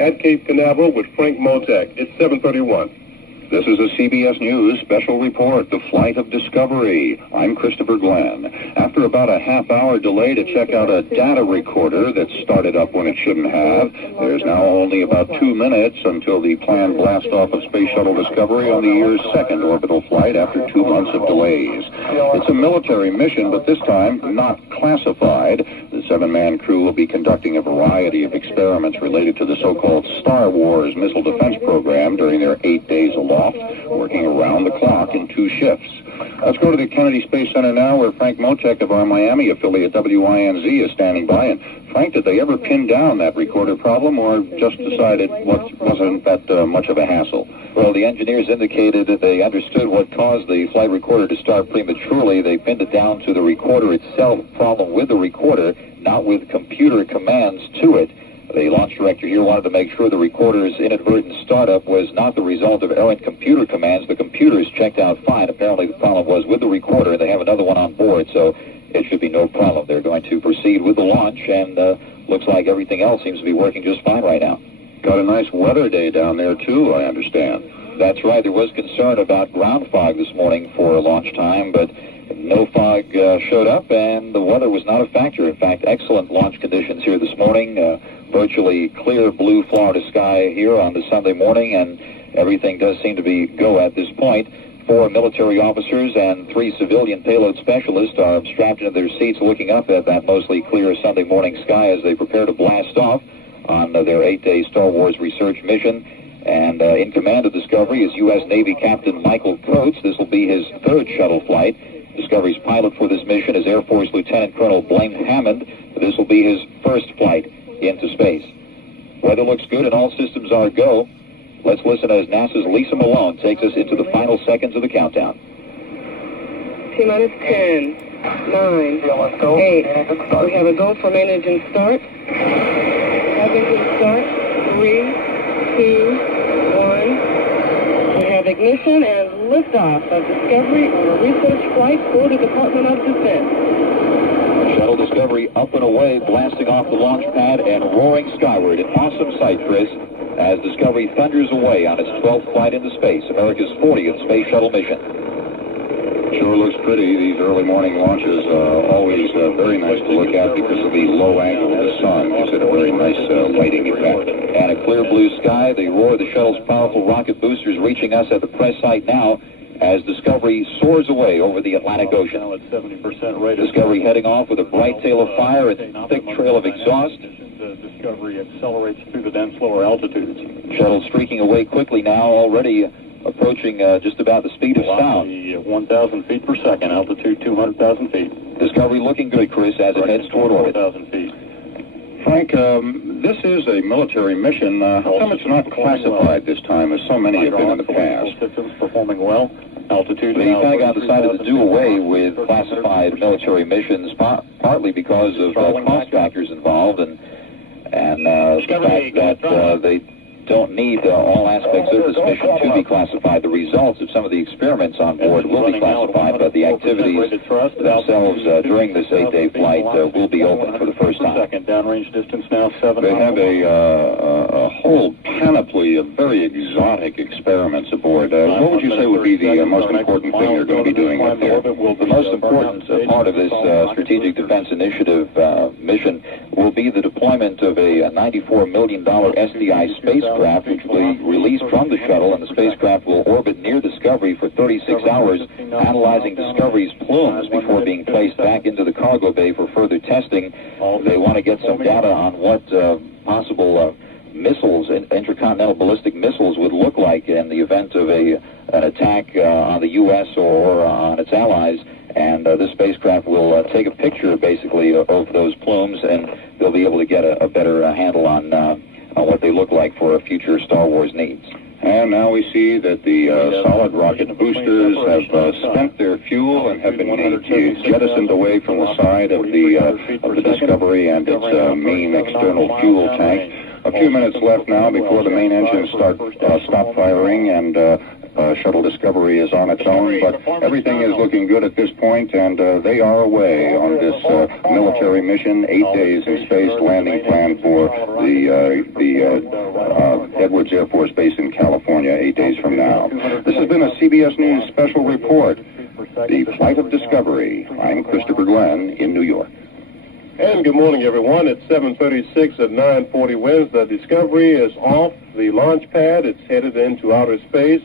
at Cape Canaveral with Frank Mottek. It's 7:31. This is a CBS News special report, the flight of Discovery. I'm Christopher Glenn. After about a half-hour delay to check out a data recorder that started up when it shouldn't have, there's now only about 2 minutes until the planned blast-off of Space Shuttle Discovery on the year's second orbital flight after 2 months of delays. It's a military mission, but this time not classified. The 7-man crew will be conducting a variety of experiments related to the so-called Star Wars missile defense program during their 8 days aloft, working around the clock in 2 shifts. Let's go to the Kennedy Space Center now, where Frank Mottek of our Miami affiliate WINZ is standing by. And Frank, did they ever pin down that recorder problem, or just decided wasn't that much of a hassle? Well, the engineers indicated that they understood what caused the flight recorder to start prematurely. They pinned it down to the recorder itself, problem with the recorder, not with computer commands to it. The launch director here wanted to make sure the recorder's inadvertent startup was not the result of errant computer commands. The computers checked out fine. Apparently the problem was with the recorder. They have another one on board, so it should be no problem. They're going to proceed with the launch, and looks like everything else seems to be working just fine right now. Got a nice weather day down there, too, I understand. That's right. There was concern about ground fog this morning for launch time, but no fog showed up, and the weather was not a factor. In fact, excellent launch conditions here this morning. Virtually clear blue Florida sky here on the Sunday morning, and everything does seem to be go at this point. 4 military officers and 3 civilian payload specialists are strapped into their seats looking up at that mostly clear Sunday morning sky as they prepare to blast off on their 8-day Star Wars research mission. And in command of Discovery is U.S. Navy Captain Michael Coates. This will be his 3rd shuttle flight. Discovery's pilot for this mission is Air Force Lieutenant Colonel Blaine Hammond. This will be his 1st flight into space. Weather looks good and all systems are go. Let's listen as NASA's Lisa Malone takes us into the final seconds of the countdown. T-minus 10, 9, 8. We have a go from engine start. Have engine start. 3, 2, 1. We have ignition and liftoff of Discovery on a research flight for the Department of Defense. Shuttle Discovery up and away, blasting off the launch pad and roaring skyward. An awesome sight, Chris, as Discovery thunders away on its 12th flight into space, America's 40th space shuttle mission. Sure looks pretty. These early morning launches are always very nice to look at because of the low angle of the sun. Gives it a very nice lighting effect. And a clear blue sky, the roar of the shuttle's powerful rocket boosters reaching us at the press site now as Discovery soars away over the Atlantic Ocean. Now at 70% rate. Discovery heading off with a bright tail of fire and thick trail of exhaust. Discovery accelerates through the dense lower altitudes. Shuttle streaking away quickly now, already approaching just about the speed of sound. 1,000 feet per second, altitude 200,000 feet. Discovery looking good, Chris, as it heads toward orbit. 4,000 feet. Frank, this is a military mission. How come it's not classified this time, as so many have been in the past? Systems performing well. Altitude. The Pentagon decided to do away with classified military missions, partly because of cost factors involved and the fact that they don't need all aspects of this mission to be classified. The results of some of the experiments on board will be classified, but the activities themselves during this 8-day flight will be open for the first time. Downrange distance now 7. They have a whole panoply of very exotic experiments aboard. What would you say would be the most important thing you're going to be doing up there? The most important part of this Strategic Defense Initiative mission will be the deployment of a $94 million SDI spacecraft, which will be released from the shuttle, and the spacecraft will orbit near Discovery for 36 hours, analyzing Discovery's plumes before being placed back into the cargo bay for further testing. They want to get some data on what possible missiles, intercontinental ballistic missiles, would look like in the event of an attack on the U.S. or on its allies. And this spacecraft will take a picture, basically, of those plumes, and they'll be able to get a better handle on what they look like for future Star Wars needs. And now we see that the solid rocket boosters have spent their fuel and have been jettisoned away from the side of the Discovery and its main external fuel tank. A few minutes left now before the main engines stop firing, and Shuttle Discovery is on its own, but everything is looking good at this point, and they are away on this military mission. 8 days in space, landing plan for the Edwards Air Force Base in California 8 days from now. This has been a CBS News special report, The Flight of Discovery. I'm Christopher Glenn in New York. And good morning, everyone. It's 7:36 at 9:40 WINZ. The Discovery is off the launch pad. It's headed into outer space.